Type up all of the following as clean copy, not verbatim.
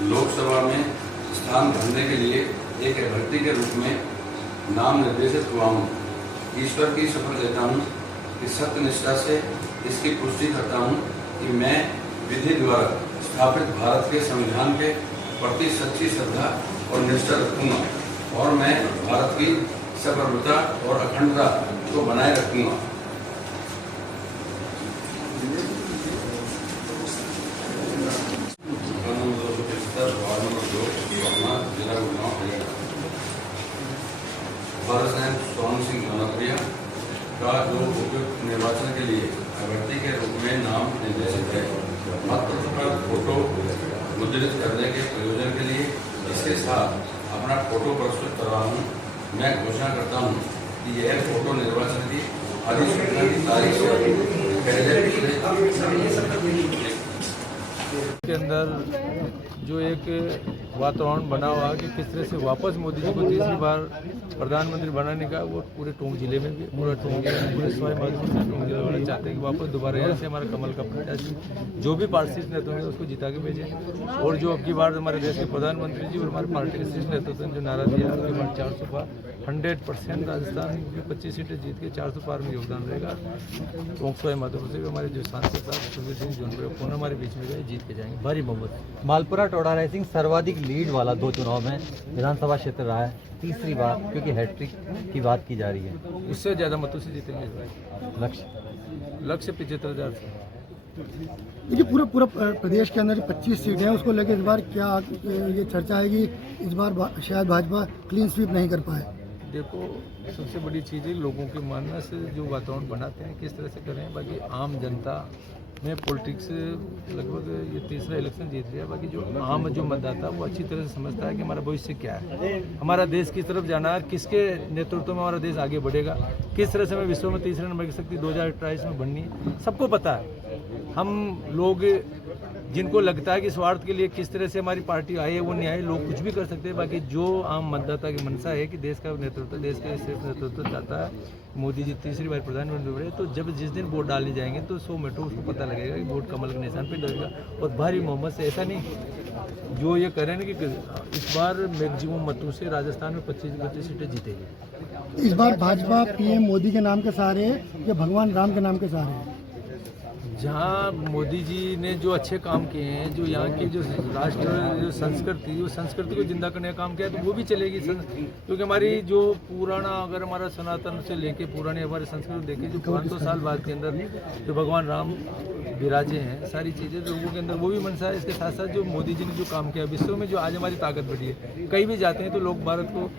लोकसभा में स्थान भरने के लिए एक अभ्यर्थी के रूप में नाम निर्देशित हुआ हूँ। ईश्वर की शपथ लेता हूँ कि सत्यनिष्ठा से इसकी पुष्टि करता हूँ कि मैं विधि द्वारा स्थापित भारत के संविधान के प्रति सच्ची श्रद्धा और निष्ठा रखूँगा और मैं भारत की सार्वभौमता और अखंडता को बनाए रखूँगा। भारत सोहन सिंह लोनाप्रिया का जो उपयुक्त निर्वाचन के लिए अभ्यर्थी के रूप में नाम निर्देशित है, मतपत्र पर फोटो मुद्रित करने के प्रयोजन के लिए इसके साथ अपना फोटो प्रस्तुत कर रहा हूँ। मैं घोषणा करता हूँ कि यह फोटो निर्वाचन की अधिसूचना की तारीख से पहले के अंदर जो एक वातावरण बना हुआ कि किस तरह से वापस मोदी जी को तीसरी बार प्रधानमंत्री बनाने का, वो पूरे टोंक जिले में भी, पूरा टोंक जिले में, पूरे सवाई माधोपुर से टोंक जिले वाले चाहते हैं कि वापस दोबारा यहाँ से हमारा कमल का प्रत्याशी जो भी पार्टी से नेता होंगे उसको जिता के भेजें। और जो अब की बार हमारे देश के प्रधानमंत्री जी और हमारे पार्टी के शीर्ष नेतृत्व ने जो नारा दिया अब की बार 400 पार 100% राजस्थान की 25 सीटें जीत के 400 पार में योगदान रहेगा। टोंक सवाई माधोपुर से भी हमारे जो सांसद साहब सुखबीर सिंह जौनपुर फोन हमारे बीच में गए, जीत के जाएंगे भारी बहुमत। मालपुरा टोडा रायसिंह सर्वाधिक लीड वाला 2 चुनाव में विधानसभा क्षेत्र रहा है, तीसरी बार क्योंकि हैट्रिक की बात की जा रही है, उससे ज़्यादा मतों से जीतेंगे इस बार। लक्ष्य 75,000 से। देखिए पूरा प्रदेश के अंदर 25 सीटें हैं, उसको लेकर इस बार क्या ये चर्चा है कि इस बार शायद भाजपा क्लीन स्वीप नहीं कर पाए। देखो, सबसे बड़ी चीज़ है लोगों के मानना से जो वातावरण बनाते हैं किस तरह से करें। बाकी आम जनता में पॉलिटिक्स लगभग ये तीसरा इलेक्शन जीत लिया। बाकी जो आम जो मतदाता वो अच्छी तरह से समझता है कि हमारा भविष्य क्या है, हमारा देश किस तरफ जाना है, किसके नेतृत्व में हमारा देश आगे बढ़ेगा, किस तरह से हमें विश्व में तीसरे नंबर की शक्ति 2028 में बननी है, सबको पता है। हम लोग जिनको लगता है कि स्वार्थ के लिए किस तरह से हमारी पार्टी आई है वो नहीं आई, लोग कुछ भी कर सकते हैं। बाकी जो आम मतदाता की मनसा है कि देश का नेतृत्व, देश के श्रेष्ठ नेतृत्व चाहता है मोदी जी तीसरी बार प्रधानमंत्री बने, तो जब जिस दिन वोट डालने जाएंगे तो 100 मीटर उसको पता लगेगा कि वोट कमल के निशान पे डलेगा। और भारी मोहम्मद से ऐसा नहीं जो ये करें कि इस बार मैक्सिमम मतों से राजस्थान में 25 सीटें जीतेगी। इस बार भाजपा पीएम मोदी के नाम के सहारे या भगवान राम के नाम के सहारे? जहाँ मोदी जी ने जो अच्छे काम किए हैं, जो यहाँ की जो राष्ट्र जो संस्कृति को जिंदा करने का काम किया तो वो भी चलेगी। क्योंकि हमारी जो पुराना अगर हमारा सनातन से लेके पुराने हमारे संस्कृति देखें जो 500 साल बाद के अंदर जो भगवान राम विराजे हैं, सारी चीज़ें लोगों के अंदर वो भी मनसा है। इसके साथ साथ जो मोदी जी ने जो काम किया विश्व में, जो आज हमारी ताकत बढ़ी है, कहीं भी जाते हैं तो लोग भारत को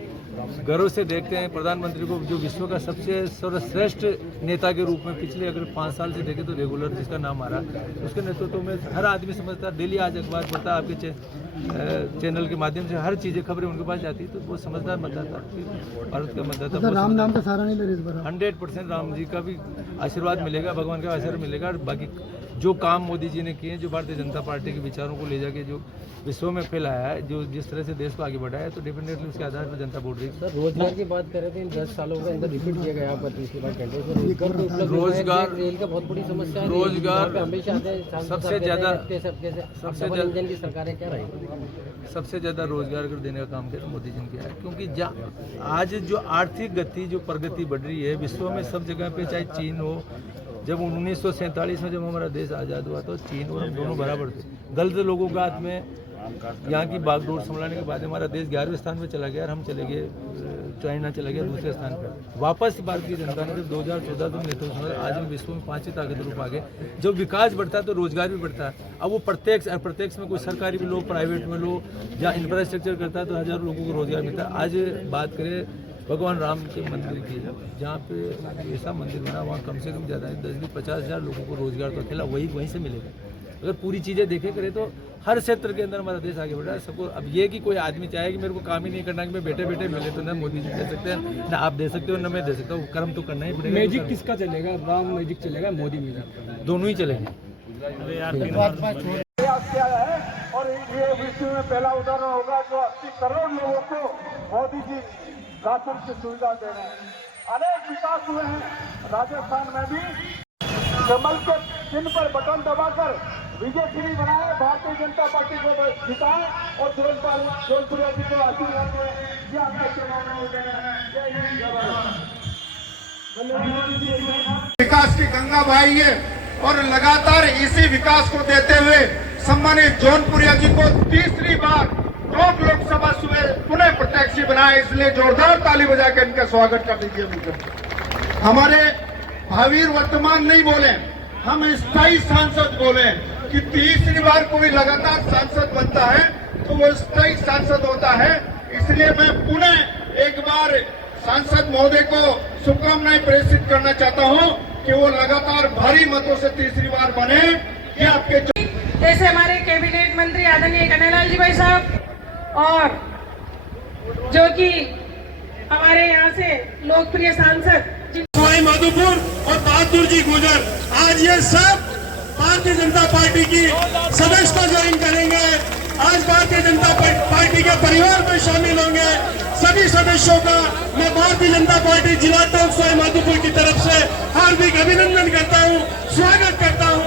गर्व से देखते हैं। प्रधानमंत्री को जो विश्व का सबसे सर्वश्रेष्ठ नेता के रूप में पिछले अगर 5 साल से देखें तो रेगुलर जिसका नाम आ रहा है उसके नेतृत्व में हर आदमी समझता है। डेली आज अखबार पढ़ता है, आपके चैनल के माध्यम से हर चीज़ें खबरें उनके पास जाती है, तो वो समझदार मतदाता भारत का मतदाता राम नाम का सहारा नहीं ले रहे। 100% राम जी का भी आशीर्वाद मिलेगा, भगवान का आशीर्वाद मिलेगा। बाकी जो काम मोदी जी ने किए, जो भारतीय जनता पार्टी के विचारों को ले जाके जो विश्व में फैलाया है, जो जिस तरह से देश को आगे बढ़ाया है, तो डेफिनेटली उसके आधार पर जनता वोट देगी। सर, रोजगार की बात कर रहे थे, इन 10 सालों के अंदर रिपीट किया गया आपका तीसरी बार कैंडिडेट। रोजगार रेल का बहुत बड़ी समस्या है, रोजगार हमेशा सबसे ज़्यादा की सरकारें क्या रही, सबसे ज़्यादा रोजगार कर देने का काम किया तो मोदी जी ने किया है। क्योंकि आज जो आर्थिक गति जो प्रगति बढ़ रही है विश्व में सब जगह पे, चाहे चीन हो, जब 1947 में जब हमारा देश आज़ाद हुआ तो चीन और हम दोनों बराबर थे। गलत लोगों के हाथ में यहाँ की बागडोर संभालने के बाद हमारा देश 11वें स्थान पे चला गया और हम चले गए, चाइना चला गया दूसरे स्थान पर। वापस भारतीय जनता ने जब 2014 में नेतृत्व संभाला, आज हम विश्व में 5वीं ताकत रूप आ गए। जब विकास बढ़ता है तो रोजगार भी बढ़ता है। अब वो प्रत्यक्ष अप्रत्यक्ष में कोई सरकारी में लो, प्राइवेट में लो, जहाँ इंफ्रास्ट्रक्चर करता है तो हज़ारों लोगों को रोजगार मिलता है। आज बात करें भगवान राम के मंदिर की, जहाँ पे ऐसा मंदिर बना वहाँ कम से कम ज़्यादा 10-50 हज़ार लोगों को रोजगार तो अकेला वहीं से मिलेगा। अगर पूरी चीज़ें देखें करें तो हर क्षेत्र के अंदर हमारा देश आगे बढ़ रहा है। सबको अब ये कि कोई आदमी चाहे कि मेरे को काम ही नहीं करना, कि मैं बैठे बैठे मिले, तो ना मोदी जी दे सकते हैं, ना आप दे सकते हो, ना मैं दे सकता हूँ। कर्म तो करना ही पड़ेगा। मैजिक किसका चलेगा, राम मैजिक चलेगा, मोदी मैजिक, दोनों ही चलेंगे। और ये विश्व में पहला उदाहरण होगा जो 80 करोड़ लोगों को मोदी जी राशन की सुविधा दे रहे हैं। अनेक विकास हुए हैं राजस्थान में भी। कमल के चिन्ह पर बटन दबाकर विजयश्री बनाए, भारतीय जनता पार्टी को जिताए और जौनपुरिया जी को आशीर्वाद दें। ये आपके चुनाव में हो गए हैं। जय हिंद, जय भारत। विकास की गंगा बहाई है और लगातार इसी विकास को देते हुए सम्मानित जौनपुरिया जी को तीसरी बार टोंक लोकसभा से पुनः प्रत्याशी बनाए, इसलिए जोरदार ताली बजाकर इनका स्वागत कर दीजिए। मुझे हमारे भावी वर्तमान नहीं बोले, हम स्थायी सांसद बोले कि तीसरी बार कोई लगातार सांसद बनता है तो वो स्थायी सांसद होता है। इसलिए मैं पुनः एक बार सांसद महोदय को शुभकामनाएं प्रेषित करना चाहता हूं कि वो लगातार भारी मतों से तीसरी बार बने। ये आपके जैसे हमारे कैबिनेट मंत्री आदरणीय कन्हैयालाल जी भाई साहब और जो कि हमारे यहाँ से लोकप्रिय सांसद सवाई माधोपुर और बहादुर जी गुजर, आज ये सब भारतीय जनता पार्टी की सदस्यता ज्वाइन करेंगे। आज भारतीय जनता पार्टी के परिवार में शामिल होंगे। सभी सदस्यों का मैं भारतीय जनता पार्टी जिला टोंक सवाई माधोपुर की तरफ से हार्दिक अभिनंदन करता हूं, स्वागत करता हूं।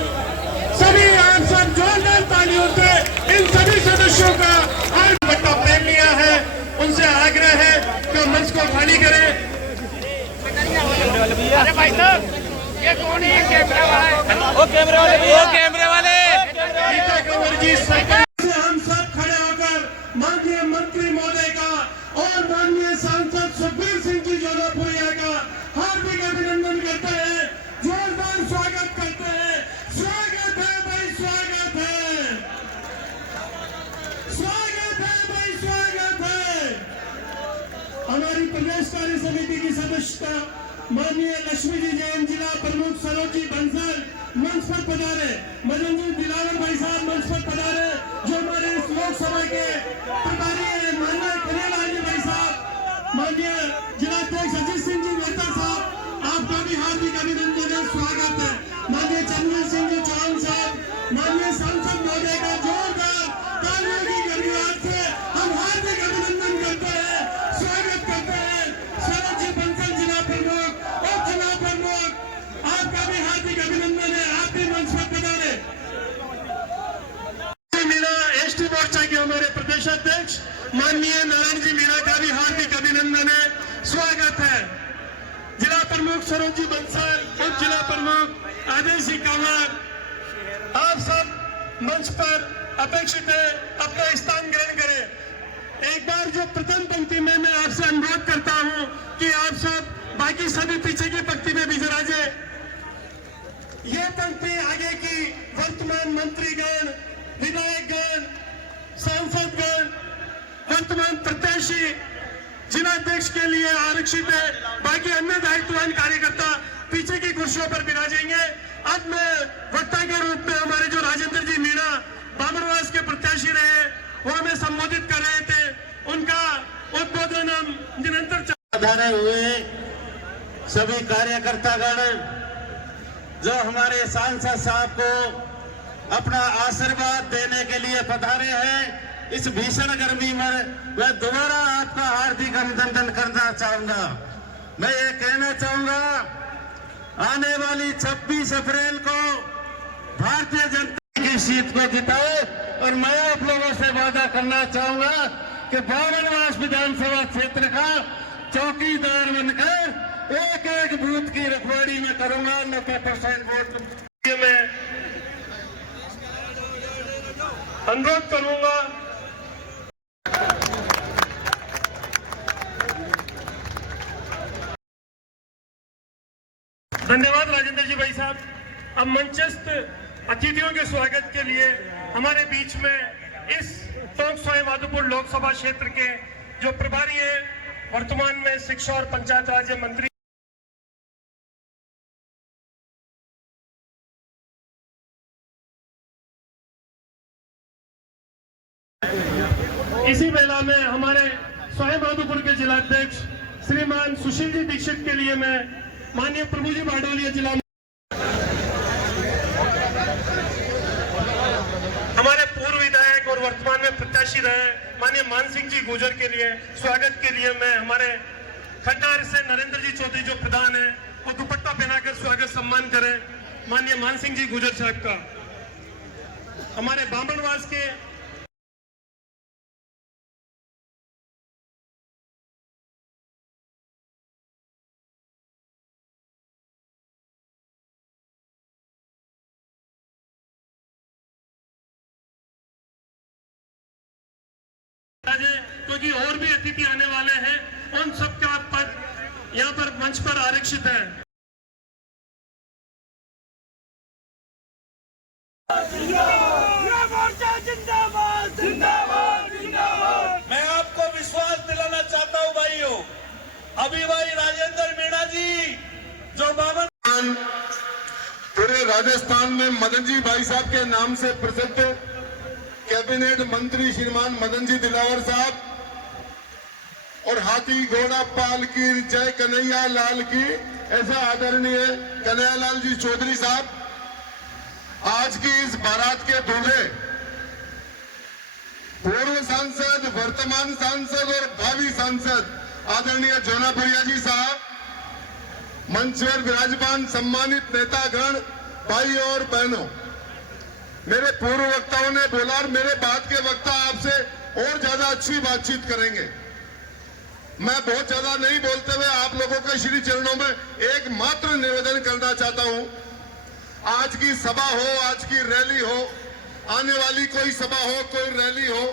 सभी आप सब जोरदार तालियों से इन सभी सदस्यों का आज बट्टा पहन लिया है, उनसे आग्रह है कि मंच को खाली करें। अरे भाई साहब, ये कौन है? कैमरा वाला है। वो कैमरे वाले गीता कंवर जी सरकार से हम सब खड़े होकर माननीय मंत्री महोदय का और माननीय सांसद सुखबीर सिंह जी जोधपुरिया का हार्दिक अभिनंदन करते हैं, जोरदार स्वागत करते हैं। स्वागत है भाई, स्वागत है, स्वागत है भाई, स्वागत है। हमारी प्रदेश कार्य समिति की सदस्यता माननीय लक्ष्मी जी जैन, जिला प्रमुख सरोज जी बंसल मंच पर पधारे, मदन जी दिलावर भाई साहब मंच पर पधारे, जो हमारे इस लोकसभा के प्रभारी है, माननीय कन्हैयालाल जी भाई साहब, माननीय जिलाध्यक्ष अजीत सिंह जी मेहता साहब, आपका भी हार्दिक अभिनंदन है, स्वागत है। माननीय चंद्र सिंह जी चौहान साहब, माननीय सांसद महोदय का जोरदार तालियों की गड़गड़ाहट से हम हार्दिक अभिनंदन करते हैं, स्वागत करते हैं। सरोज जी बंसल जिला प्रमुख और जिला प्रमुख, आपका भी हार्दिक अभिनंदन है, आप भी मंच पर पधारे। मीणा एसटी मोर्चा के हमारे प्रदेश अध्यक्ष माननीय नारायण जी मीणा का भी हार्दिक अभिनंदन है, स्वागत है। जिला प्रमुख सरोज जी बंसल, उप जिला प्रमुख आदेश जी कंवर, आप सब मंच पर अपेक्षित है अपना स्थान ग्रहण करें। एक बार जो प्रथम पंक्ति में मैं आपसे अनुरोध करता हूं कि आप सब बाकी सभी पीछे की पंक्ति में भी जरा जाए। ये पंक्ति आगे की वर्तमान मंत्रीगण, विधायकगण, सांसदगण, वर्तमान प्रत्याशी जिलाध्यक्ष के लिए आरक्षित है। बाकी अन्य दायित्ववान कार्यकर्ता पीछे की कुर्सियों पर विराजेंगे। अब मैं वक्ता के रूप में हमारे जो राजेंद्र जी मीणा बाबरवास के प्रत्याशी रहे, वो हमें संबोधित कर रहे थे, उनका उद्बोधन हम निरंतर पधारे हुए सभी कार्यकर्तागण जो हमारे सांसद साहब को अपना आशीर्वाद देने के लिए पधारे हैं, इस भीषण गर्मी में मैं दोबारा आपका हार्दिक अभिनंदन करना चाहूंगा। मैं ये कहना चाहूंगा, आने वाली 26 अप्रैल को भारतीय जनता की सीट को जिताए और मैं आप लोगों से वादा करना चाहूंगा कि बाबरवास विधानसभा क्षेत्र का चौकीदार बनकर एक एक बूथ की रखवाड़ी में करूंगा। 90% वोट में अनुरोध करूंगा। धन्यवाद राजेंद्र जी भाई साहब। अब मंचस्थ अतिथियों के स्वागत के लिए हमारे बीच में इस टोंक सवाई माधोपुर लोकसभा क्षेत्र के जो प्रभारी है, वर्तमान में शिक्षा और पंचायत राज्य मंत्री इसी वेला में हमारे सवाई माधोपुर के जिलाध्यक्ष श्रीमान सुशील जी दीक्षित के लिए मैं माननीय प्रभु जी बाडोलिया जिला हमारे पूर्व विधायक और वर्तमान में प्रत्याशी रहे माननीय मान सिंह जी गुजर के लिए स्वागत के लिए मैं हमारे खट्टार से नरेंद्र जी चौधरी जो प्रधान है वो दुपट्टा पहनाकर स्वागत सम्मान करें माननीय मान सिंह जी गुजर साहब का। हमारे बामणवास के क्योंकि और भी अतिथि आने वाले हैं, उन सबका पद यहाँ पर मंच पर आरक्षित है। मैं आपको विश्वास दिलाना चाहता हूं भाइयों, अभी भाई राजेंद्र मीणा जी जो बावन पूरे राजस्थान में मदन जी भाई साहब के नाम से प्रसिद्ध कैबिनेट मंत्री श्रीमान मदन जी दिलावर साहब और हाथी घोड़ा पाल की जय कन्हैया लाल की, ऐसा आदरणीय कन्हैयालाल जी चौधरी साहब आज की इस बारात के दूल्हे, पूर्व सांसद, वर्तमान सांसद और भावी सांसद आदरणीय जौनापुरिया जी साहब, मंच पर विराजमान सम्मानित नेतागण, भाई और बहनों, मेरे पूर्व वक्ताओं ने बोला और मेरे बाद के वक्ता आपसे और ज्यादा अच्छी बातचीत करेंगे। मैं बहुत ज्यादा नहीं बोलते हुए आप लोगों के श्री चरणों में एक मात्र निवेदन करना चाहता हूं। आज की सभा हो, आज की रैली हो, आने वाली कोई सभा हो, कोई रैली हो,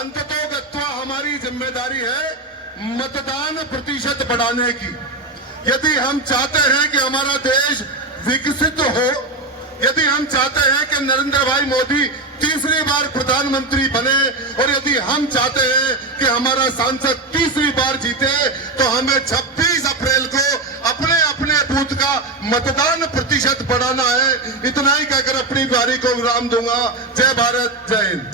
अंततोगत्वा हमारी जिम्मेदारी है मतदान प्रतिशत बढ़ाने की। यदि हम चाहते हैं कि हमारा देश विकसित हो, यदि हम चाहते हैं कि नरेंद्र भाई मोदी तीसरी बार प्रधानमंत्री बने और यदि हम चाहते हैं कि हमारा सांसद तीसरी बार जीते, तो हमें 26 अप्रैल को अपने अपने बूथ का मतदान प्रतिशत बढ़ाना है। इतना ही कहकर अपनी बारी को विराम दूंगा। जय भारत, जय हिंद।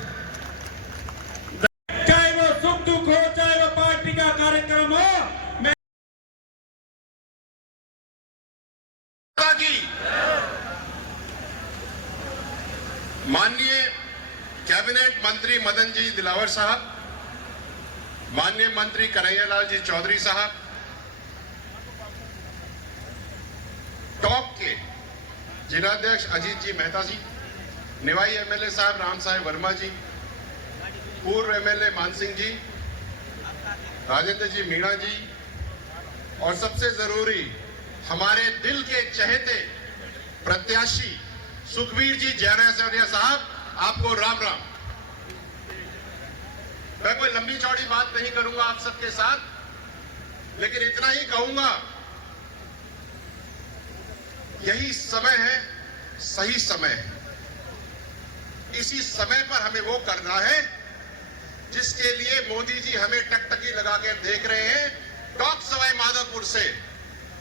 चाहे वो सुख दुख हो, चाहे वो पार्टी का कार्यक्रम हो, माननीय कैबिनेट मंत्री मदन जी दिलावर साहब, माननीय मंत्री कन्हैयालाल जी चौधरी साहब, टॉप के जिलाध्यक्ष अजीत जी मेहता जी, निवाई एमएलए साहब राम साहेब वर्मा जी, पूर्व एमएलए मान सिंह जी, राजेंद्र जी मीणा जी और सबसे जरूरी हमारे दिल के चहेते प्रत्याशी सुखबीर जी जयरासिया साहब, आपको राम राम। मैं कोई लंबी चौड़ी बात नहीं करूंगा आप सबके साथ, लेकिन इतना ही कहूंगा, यही समय है, सही समय है। इसी समय पर हमें वो करना है जिसके लिए मोदी जी हमें टकटकी लगा के देख रहे हैं। टॉप सवाई माधोपुर से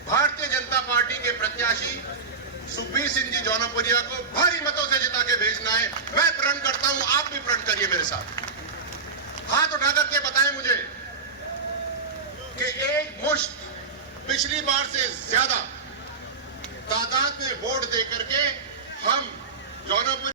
भारतीय जनता पार्टी के प्रत्याशी सुखबीर सिंह जी जौनापुरिया को भारी मतों से जिता के भेजना है। मैं प्रण करता हूं, आप भी प्रण करिए मेरे साथ। हाथ उठाकर के बताएं मुझे कि एक मुश्त पिछली बार से ज्यादा तादाद में वोट देकर के हम जौनापुर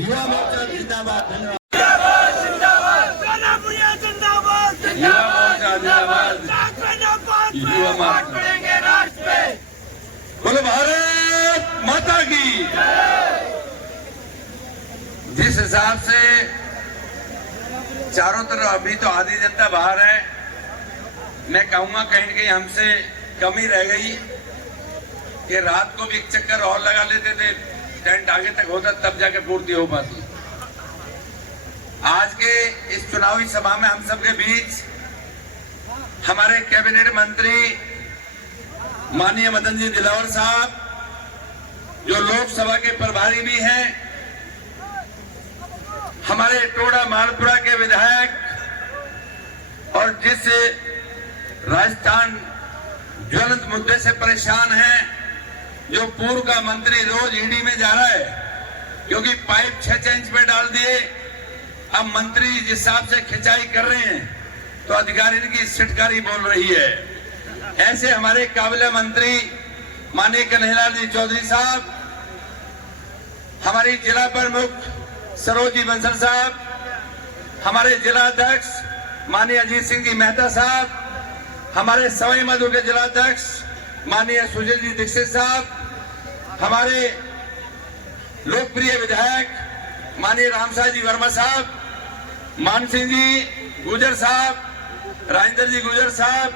युवा मोर्चा जिंदाबाद। बोलो भारत माता की। जिस हिसाब से चारों तरफ अभी तो आधी जनता बाहर है, मैं कहूंगा कहीं न कहीं हमसे कमी रह गई कि रात को भी एक चक्कर और लगा लेते थे, टेंट आगे तक होता तब जाके पूर्ति हो पाती। आज के इस चुनावी सभा में हम सबके बीच हमारे कैबिनेट मंत्री माननीय मदन जी दिलावर साहब, जो लोकसभा के प्रभारी भी हैं, हमारे टोडा मालपुरा के विधायक, और जिस राजस्थान ज्वलंत मुद्दे से परेशान हैं, जो पूर्व का मंत्री रोज ईडी में जा रहा है क्योंकि पाइप 6 इंच पे डाल दिए, अब मंत्री जिस हिसाब से खिंचाई कर रहे हैं तो अधिकारी की सिटकारी बोल रही है। ऐसे हमारे काबिल मंत्री माननीय कन्हैयालाल जी चौधरी साहब, हमारी जिला प्रमुख सरोजी बंसल साहब, हमारे जिला अध्यक्ष माननीय अजीत सिंह जी मेहता साहब, हमारे सवाई माधोपुर के जिला अध्यक्ष माननीय सुजय जी दीक्षित साहब, हमारे लोकप्रिय विधायक माननीय रामसाह जी वर्मा साहब, मान सिंह जी गुजर साहब, राजेंद्र जी गुजर साहब,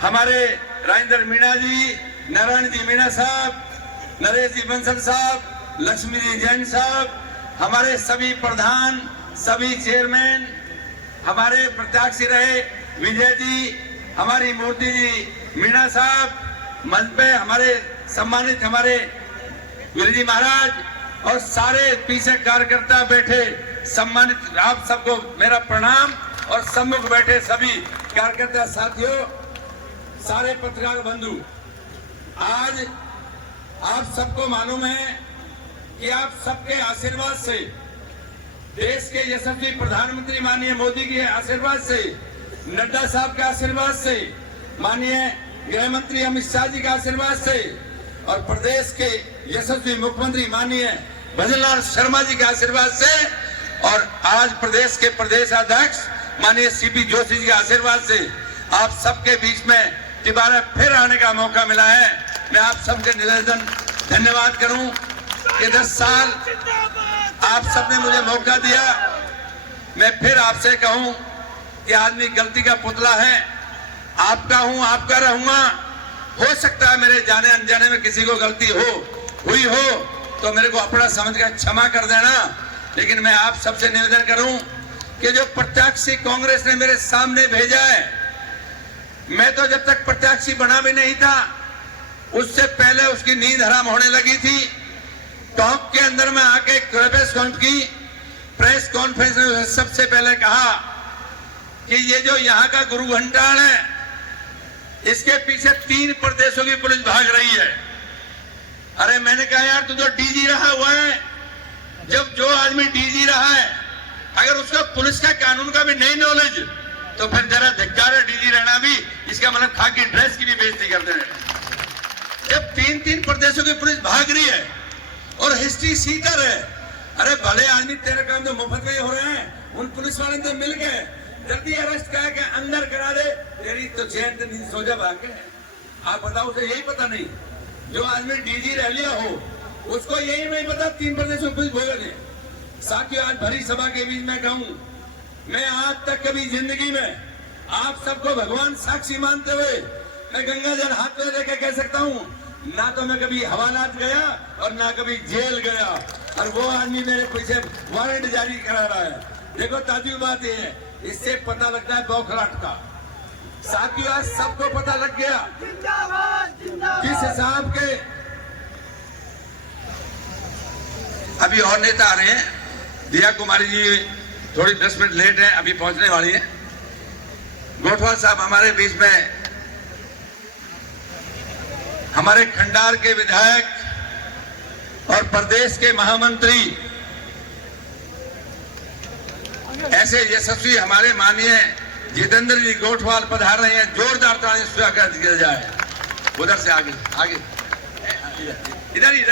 हमारे राजेंद्र मीणा जी, नारायण जी मीणा साहब, नरेश जी बंसल साहब, लक्ष्मी जी जैन साहब, हमारे सभी प्रधान, सभी चेयरमैन, हमारे प्रत्याशी रहे विजय जी, हमारी मूर्ति जी मीणा साहब, मंच पे हमारे सम्मानित हमारे गुरु जी महाराज, और सारे पीछे कार्यकर्ता बैठे सम्मानित, आप सबको मेरा प्रणाम, और सम्मुख बैठे सभी कार्यकर्ता साथियों, सारे पत्रकार बंधु, आज आप सबको मालूम है कि आप सबके आशीर्वाद से, देश के यशस्वी प्रधानमंत्री माननीय मोदी के आशीर्वाद से, नड्डा साहब के आशीर्वाद से, माननीय गृह मंत्री अमित शाह जी के आशीर्वाद से, और प्रदेश के यशस्वी मुख्यमंत्री माननीय भजनलाल शर्मा जी के आशीर्वाद से, और आज प्रदेश के प्रदेश अध्यक्ष माननीय सीपी जोशी जी के आशीर्वाद से आप सबके बीच में दोबारा फिर आने का मौका मिला है। मैं आप सबके निवेदन धन्यवाद करूं कि 10 साल आप सबने मुझे मौका दिया। मैं फिर आपसे कहूं कि आदमी गलती का पुतला है, आपका हूं, आपका रहूंगा। हो सकता है मेरे जाने अनजाने में किसी को गलती हुई हो तो मेरे को अपना समझकर क्षमा कर देना, लेकिन मैं आप सबसे निवेदन करूं कि जो प्रत्याशी कांग्रेस ने मेरे सामने भेजा है, मैं तो जब तक प्रत्याशी बना भी नहीं था उससे पहले उसकी नींद हराम होने लगी थी। टॉप के अंदर में आके प्रेस कॉन्फ्रेंस में सबसे पहले कहा कि ये जो यहाँ का गुरु घंटाल है, इसके पीछे 3 प्रदेशों की पुलिस भाग रही है। अरे मैंने कहा यार तू तो डीजी रहा हुआ है, जब जो आदमी डीजी रहा है अगर उसका पुलिस का कानून का भी नहीं नॉलेज तो फिर जरा धिक्कार है डीजी रहना भी, इसका मतलब खाकी ड्रेस की भी बेइज्जती करते हैं। जब 3 प्रदेशों की पुलिस भाग रही है और हिस्ट्री सीटर है, अरे भले आदमी तेरे काम तो मुफ्त में हो रहे हैं, उन पुलिस वाले तो मिल गए जल्दी अरेस्ट करा के अंदर करा दे, तेरी तो चैन तो नींद सो जा भागे। आप बताओ उसे यही पता नहीं, जो आदमी डीजी रह लिया हो उसको यही नहीं पता 3 प्रदेशों पुलिस भोगने। साथियों आज भरी सभा के बीच में कहूं, मैं आज तक कभी जिंदगी में आप सबको भगवान साक्षी मानते हुए मैं गंगा जल हाथ में लेकर कह सकता हूं, ना तो मैं कभी हवालात गया और ना कभी जेल गया, और वो आदमी मेरे पीछे वारंट जारी करा रहा है। देखो ताजुब बात यह है, इससे पता लगता है बौखलाहट का। साथियों आज सबको पता लग गया किस हिसाब के, अभी और नेता आ रहे हैं, दिया कुमारी जी थोड़ी 10 मिनट लेट है, अभी पहुंचने वाली है। गोठवाल साहब हमारे बीच में, हमारे खंडार के विधायक और प्रदेश के महामंत्री, ऐसे यशस्वी हमारे माननीय जितेंद्र जी गोठवाल पधार रहे हैं। जोरदार ताली से स्वागत किया जाए। उधर से आगे आगे इधर ही।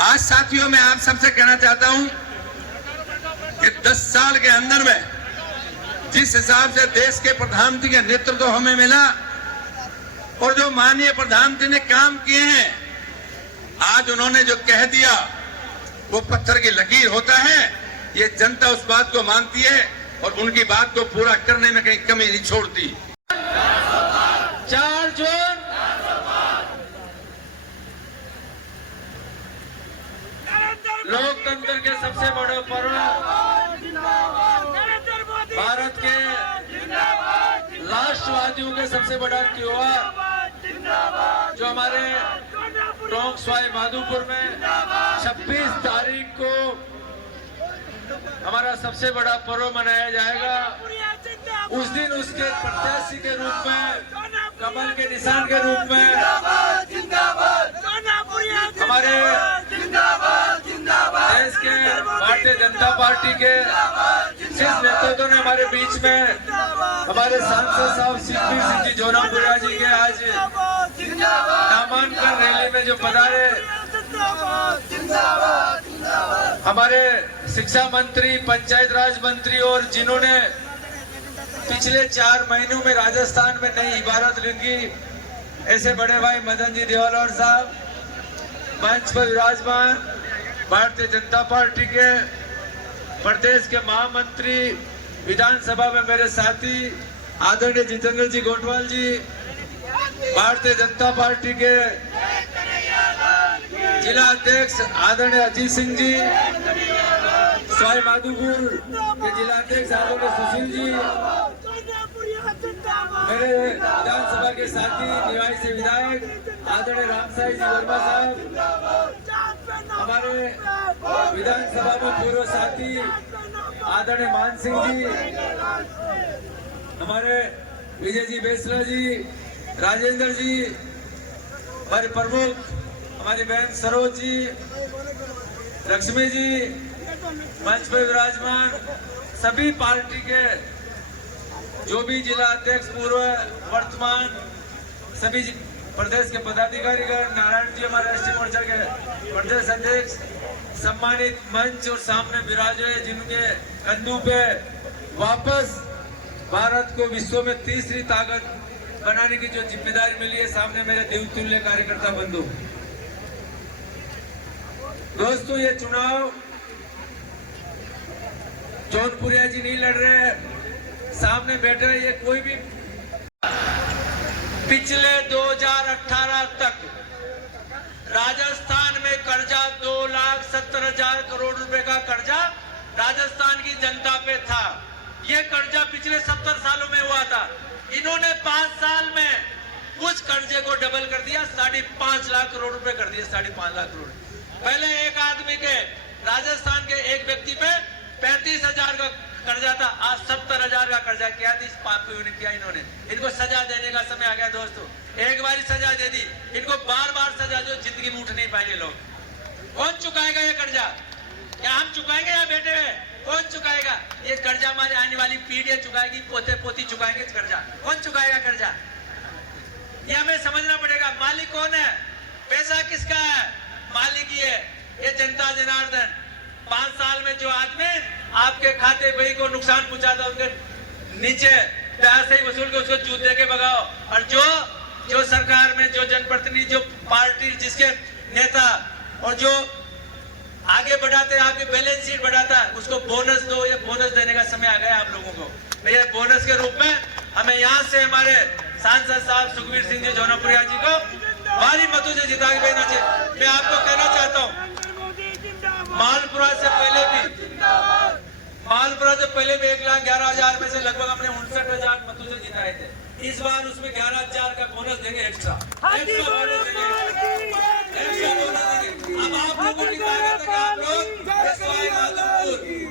आज साथियों मैं आप सबसे कहना चाहता हूं कि 10 साल के अंदर में जिस हिसाब से देश के प्रधानमंत्री का नेतृत्व हमें मिला और जो माननीय प्रधानमंत्री ने काम किए हैं, आज उन्होंने जो कह दिया वो पत्थर की लकीर होता है। ये जनता उस बात को मानती है और उनकी बात को पूरा करने में कहीं कमी नहीं छोड़ती। 4 जून लोकतंत्र के सबसे बड़े पर्व, भारत के राष्ट्रवादियों के सबसे बड़ा त्योहार जो हमारे टोंक सवाई माधोपुर में 26 तारीख को हमारा सबसे बड़ा पर्व मनाया जाएगा। उस दिन उसके प्रत्याशी के रूप में, कमल के निशान के रूप में हमारे देश के भारतीय जनता पार्टी के शीर्ष नेतृत्व ने हमारे बीच में हमारे सांसद साहब सुखबीर सिंह जी जौनपुरिया जी के आज नामांकन रैली में जो पधारे, हमारे शिक्षा मंत्री, पंचायत राज मंत्री और जिन्होंने पिछले 4 महीनों में राजस्थान में नई इबारत लिखी, ऐसे बड़े भाई मदन जी देवलौर साहब, मंच पर विराजमान भारतीय जनता पार्टी के प्रदेश के महामंत्री, विधानसभा में मेरे साथी आदरणीय जितेंद्र जी गोटवाल जी, भारतीय जनता पार्टी के जिला अध्यक्ष आदरणीय अजीत सिंह जी, सवाई माधोपुर के जिला अध्यक्ष आदरणीय सुशील जी, मेरे विधानसभा के साथी निवाई से विधायक आदरणीय रामसाई जी वर्मा साहब, हमारे विधानसभा में पूर्व साथी आदरणीय मान सिंह जी, हमारे विजय जी बेसरा जी, राजेंद्र जी, हमारे प्रमुख हमारी बहन सरोज जी, लक्ष्मी जी, मंच पर विराजमान सभी पार्टी के जो भी जिला अध्यक्ष पूर्व वर्तमान सभी प्रदेश के पदाधिकारी, नारायण जी हमारे एसटी मोर्चा के प्रदेश अध्यक्ष, सम्मानित मंच और सामने विराज हुए जिनके कंधों पे वापस भारत को विश्व में तीसरी ताकत बनाने की जो जिम्मेदारी मिली है, सामने मेरे देवतुल्य कार्यकर्ता बंधु। दोस्तों, ये चुनाव जौनपुरिया जी नहीं लड़ रहे, सामने बैठे ये कोई भी। पिछले 2018 तक राजस्थान में कर्जा 2,70,000 करोड़ रुपए का कर्जा राजस्थान की जनता पे था। ये कर्जा पिछले 70 सालों में हुआ था। इन्होंने 5 साल में उस कर्जे को डबल कर दिया, 5.5 लाख करोड़ रुपए कर दिए, 5.5 लाख करोड़। पहले एक आदमी के, राजस्थान के एक व्यक्ति पे 35,000 का कर्जा था, आज 70,000 का कर्जा किया था। इस पापियों ने किया। इन्होंने इनको सजा देने का समय आ गया दोस्तों। एक बार सजा दे दी, इनको बार बार सजा दो, जिंदगी में उठ नहीं पाएंगे लोग। कौन चुकाएगा ये कर्जा? क्या हम चुकाएंगे या बेटे हुए? कौन चुकाएगा ये कर्जा? हमारी आने वाली पीढ़ियां चुकाएगी, पोते पोती चुकाएंगे कर्जा। कौन चुकाएगा कर्जा? ये हमें समझना पड़ेगा। मालिक कौन है? पैसा किसका है? मालिक ये जनता जनार्दन। 5 साल में जो आदमी आपके खाते बही को नुकसान पहुंचाता, उनके नीचे पैसे ही वसूल के उसको चूत दे के भगाओ। और जो सरकार में जो जनप्रतिनिधि, जो पार्टी, जिसके नेता और जो आगे बढ़ाते हैं, आपकी बैलेंस शीट बढ़ाता है, उसको बोनस दो। ये बोनस देने का समय आ गया आप लोगों को। भैया बोनस के रूप में हमें यहाँ से हमारे सांसद साहब सुखबीर सिंह जी जौनपुरिया जी को भारी मतों से जिता के भेजना चाहिए। मैं आपको कहना चाहता हूँ, मालपुरा से पहले भी 1,11,000 में से लगभग हमने 59,000 मतों से जिताए थे। इस बार उसमें 11,000 का बोनस देंगे, एक्स्ट्रा बोनस देंगे। अब आप लोगों की ताकत है कि आप लोग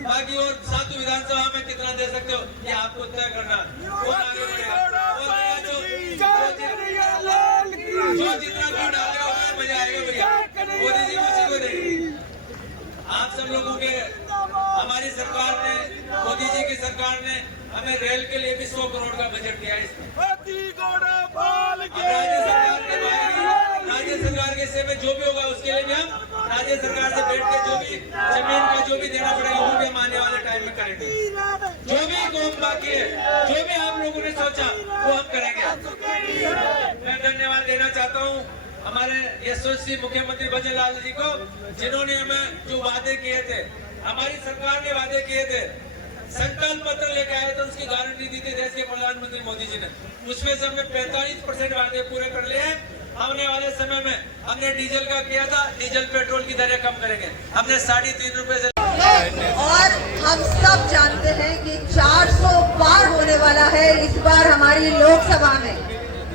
बाकी और सातों विधानसभा में कितना दे सकते हो, ये आपको तय करना। कौन आगे बढ़ेगा? जो जितना भी डालेगा उसमें मजा आएगा भैया। मोदी जी उसी को देंगे। आप सब लोगों के, हमारी सरकार ने, मोदी जी की सरकार ने हमें रेल के लिए भी 100 करोड़ का बजट दिया है। इसमें राज्य सरकार के हिस्से में जो भी होगा उसके लिए भी हम राज्य सरकार से बैठ के जो भी जमीन का जो भी देना पड़ेगा वो भी हम आने वाले टाइम में करेंगे। जो भी काम बाकी है, जो भी आप लोगों ने सोचा वो हम करेंगे। मैं धन्यवाद देना चाहता हूँ हमारे यशस्वी मुख्यमंत्री भजन लाल जी को, जिन्होंने हमें जो वादे किए थे, हमारी सरकार ने वादे किए थे संकल्प पत्र लेके आए तो उसकी गारंटी दी थी देश के प्रधानमंत्री मोदी जी ने, उसमें से हमने 45% वादे पूरे कर लिए हैं। आने वाले समय में हमने डीजल का किया था, डीजल पेट्रोल की दरें कम करेंगे, हमने 3.5 रुपए से। और हम सब जानते हैं कि 400 पार होने वाला है इस बार हमारी लोकसभा में।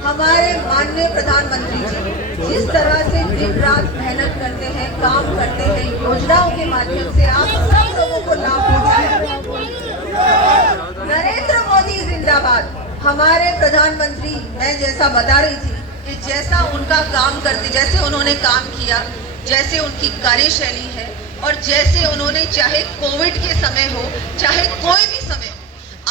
हमारे माननीय प्रधानमंत्री जी जिस तरह से दिन रात मेहनत करते हैं, काम करते हैं, योजनाओं के माध्यम से आप सब लोगों को लाभ पहुंचाएं। नरेंद्र मोदी जिंदाबाद। हमारे प्रधानमंत्री, मैं जैसा बता रही थी कि जैसा उनका काम करते, जैसे उन्होंने काम किया, जैसे उनकी कार्यशैली है और जैसे उन्होंने चाहे कोविड के समय हो चाहे कोई भी समय हो,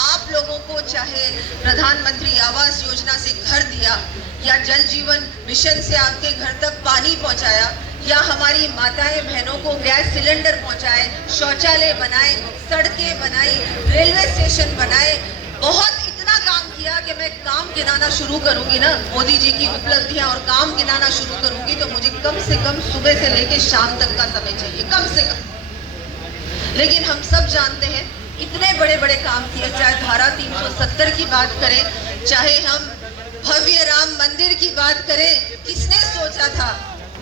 आप लोगों को चाहे प्रधानमंत्री आवास योजना से घर दिया या जल जीवन मिशन से आपके घर तक पानी पहुंचाया या हमारी माताएं बहनों को गैस सिलेंडर पहुंचाए, शौचालय बनाए, सड़कें बनाई, रेलवे स्टेशन बनाए, बहुत इतना काम किया कि मैं काम गिनाना शुरू करूंगी ना, मोदी जी की उपलब्धियां और काम गिनाना शुरू करूंगी तो मुझे कम से कम सुबह से लेकर शाम तक का समय चाहिए, कम से कम। लेकिन हम सब जानते हैं इतने बड़े बड़े काम किए, चाहे धारा 370 की बात करें, चाहे हम भव्य राम मंदिर की बात करें। किसने सोचा था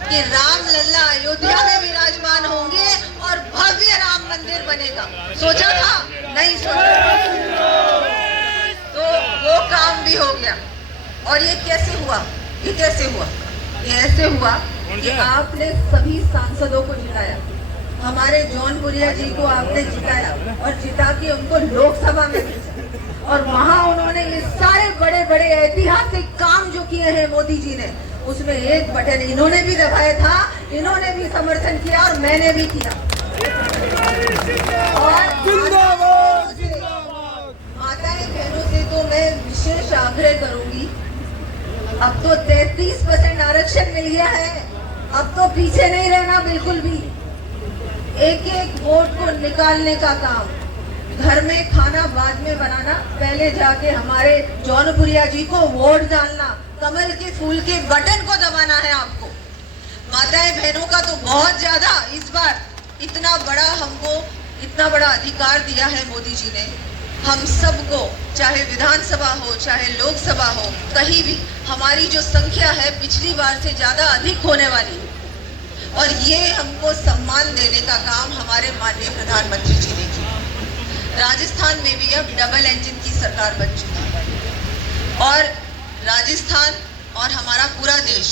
कि राम लल्ला अयोध्या में विराजमान होंगे और भव्य राम मंदिर बनेगा? सोचा था? नहीं सोचा। तो वो काम भी हो गया। और ये कैसे हुआ? ये कैसे हुआ? ये ऐसे हुआ कि आपने सभी सांसदों को जिताया, हमारे जौनपुरिया जी को आपने जिताया और जिता के उनको लोकसभा में भेजा और वहां उन्होंने ये सारे बड़े बड़े ऐतिहासिक काम जो किए हैं मोदी जी ने, उसमें एक बटन इन्होंने भी दबाया था, इन्होंने भी समर्थन किया और मैंने भी किया। और माताएं बहनों से तो मैं विशेष आग्रह करूंगी, अब तो 33% आरक्षण मिल गया है, अब तो पीछे नहीं रहना बिल्कुल भी। एक एक वोट को निकालने का काम, घर में खाना बाद में बनाना, पहले जाके हमारे जौनपुरिया जी को वोट डालना, कमल के फूल के बटन को दबाना है आपको। माताएं बहनों का तो बहुत ज्यादा इस बार इतना बड़ा हमको इतना बड़ा अधिकार दिया है मोदी जी ने। हम सबको, चाहे विधानसभा हो चाहे लोकसभा हो, कहीं भी हमारी जो संख्या है पिछली बार से ज्यादा अधिक होने वाली है और ये हमको सम्मान देने का काम हमारे माननीय प्रधानमंत्री जी ने किया। राजस्थान में भी अब डबल इंजन की सरकार बन चुकी है और राजस्थान और हमारा पूरा देश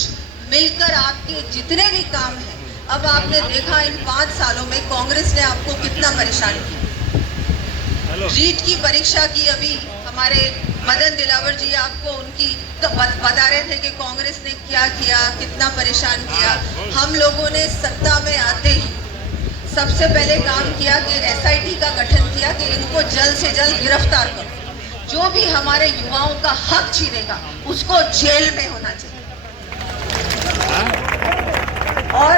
मिलकर आपके जितने भी काम हैं, अब आपने देखा इन 5 सालों में कांग्रेस ने आपको कितना परेशान किया। रीट की परीक्षा की, अभी हमारे मदन दिलावर जी आपको उनकी बता रहे थे कि कांग्रेस ने क्या किया, कितना परेशान किया। हम लोगों ने सत्ता में आते ही सबसे पहले काम किया कि SIT का गठन किया कि इनको जल्द से जल्द गिरफ्तार करो, जो भी हमारे युवाओं का हक छीनेगा उसको जेल में होना चाहिए। और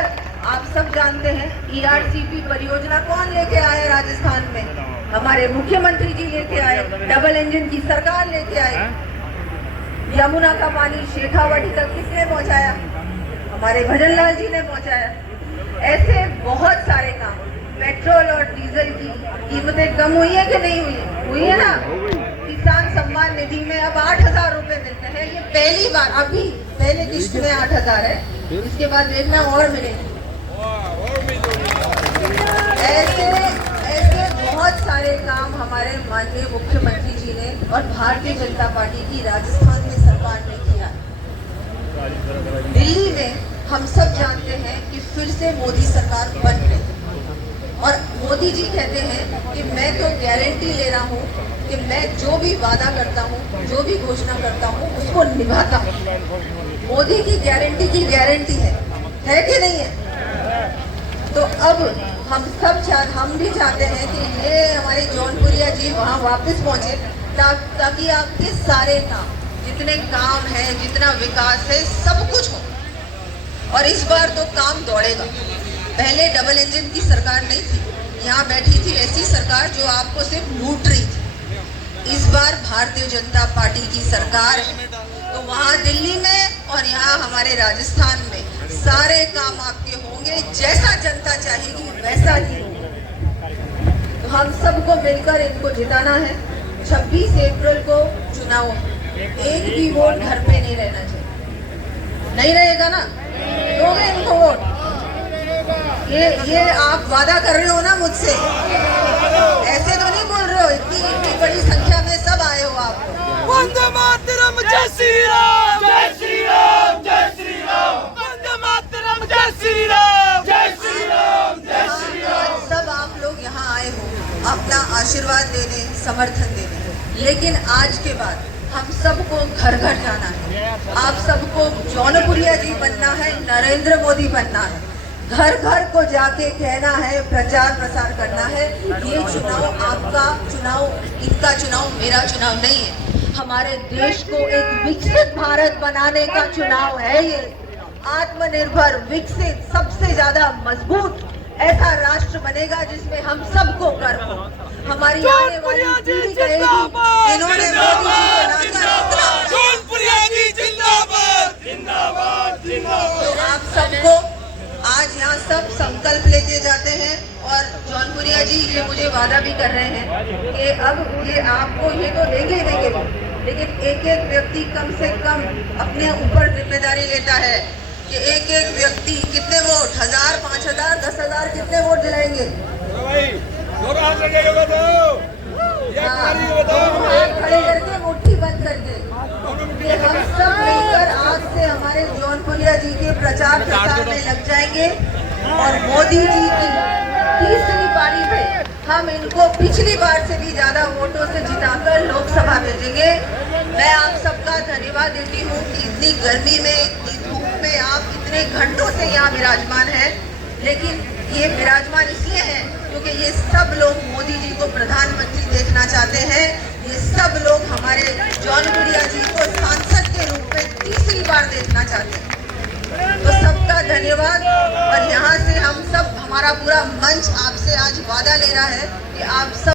आप सब जानते हैं ERCP परियोजना कौन लेके आए राजस्थान में? हमारे मुख्यमंत्री जी लेके आए, डबल इंजन की सरकार लेके आए। यमुना का पानी शेखावाटी तक किसने पहुंचाया? हमारे भजन लाल जी ने पहुंचाया। ऐसे बहुत सारे काम। पेट्रोल और डीजल की कीमतें कम हुई है कि नहीं हुई है? हुई है ना। किसान सम्मान निधि में अब 8,000 रुपए मिलते हैं, ये पहली बार, अभी पहले किस्त में 8,000 है, इसके बाद देखना और मिलेंगे। ऐसे बहुत सारे काम हमारे माननीय मुख्यमंत्री जी ने और भारतीय जनता पार्टी की राजस्थान में सरकार ने किया। दिल्ली में हम सब जानते हैं कि फिर से मोदी सरकार बन रही और मोदी जी कहते हैं कि मैं तो गारंटी ले रहा हूँ कि मैं जो भी वादा करता हूँ, जो भी घोषणा करता हूँ उसको निभाता हूँ। मोदी की गारंटी है कि नहीं है? तो अब हम भी चाहते हैं कि ये हमारे जौनपुरिया जी वहाँ वापस पहुँचे ताकि आपके सारे काम, जितने काम है, जितना विकास है, सब कुछ हो। और इस बार तो काम दौड़ेगा। पहले डबल इंजन की सरकार नहीं थी, यहाँ बैठी थी ऐसी सरकार जो आपको सिर्फ लूट रही थी। इस बार भारतीय जनता पार्टी की सरकार है, तो वहाँ दिल्ली में और यहाँ हमारे राजस्थान में सारे काम आपके होंगे, जैसा जनता चाहेगी वैसा ही होगा। तो हम सबको मिलकर इनको जिताना है। 26 अप्रैल को चुनाव, एक भी वोट घर पे नहीं रहना चाहिए। नहीं रहेगा ना? दोगे इनको वोट? ये आप वादा कर रहे हो ना मुझसे? ऐसे तो नहीं बोल रहे हो? इतनी बड़ी संख्या में सब आए हो आप। वंदे मातरम, जय श्री राम, जय श्री राम, जय श्री राम, वंदे मातरम, जय श्री राम, जय श्री राम, जय श्री राम। सब आप लोग यहाँ आए हो अपना आशीर्वाद देने, समर्थन देने, लेकिन आज के बाद हम सबको घर घर जाना है। आप सबको जौनपुरिया जी बनना है, नरेंद्र मोदी बनना है। घर घर को जाके कहना है, प्रचार प्रसार करना है। ये चुनाव आपका चुनाव, इनका चुनाव, मेरा चुनाव नहीं है। हमारे देश को एक विकसित भारत बनाने का चुनाव है। ये आत्मनिर्भर, विकसित, सबसे ज्यादा मजबूत ऐसा राष्ट्र बनेगा जिसमें हम सबको गर्व हो। हमारी आने वाली पीढ़ी कहेगी इन्होंने मोदी जी को लाकर जौनपुरिया जी जिंदाबाद, जिंदाबाद, जिंदाबाद। तो आप सबको आज यहाँ सब संकल्प लेके जाते हैं और जौनपुरिया जी ये मुझे वादा भी कर रहे हैं कि अब ये आपको ये तो देंगे, लेकिन एक एक व्यक्ति कम से कम अपने ऊपर जिम्मेदारी लेता है कि एक एक व्यक्ति कितने वोट, 1000, 5000, 10,000 कितने वोट दिलाएंगे? खड़े करके मुट्ठी बंद करके हम सब मिलकर आज से हमारे जौनपुरिया जी के प्रचार प्रसार में लग जाएंगे और मोदी जी की तीसरी पारी में हम इनको पिछली बार से भी ज्यादा वोटों से जिताकर लोकसभा भेजेंगे। मैं आप सबका धन्यवाद देती हूँ कि इतनी गर्मी में, इतनी धूप में आप इतने घंटों से यहाँ विराजमान हैं, लेकिन ये विराजमान इसलिए हैं क्योंकि ये सब लोग मोदी जी को प्रधानमंत्री देखना चाहते हैं। ये सब लोग हमारे जौनपुरिया जी को सांसद के रूप में तीसरी बार देखना चाहते हैं। तो सबका धन्यवाद। और यहाँ से हम सब, हमारा पूरा मंच आपसे आज वादा ले रहा है कि आप सब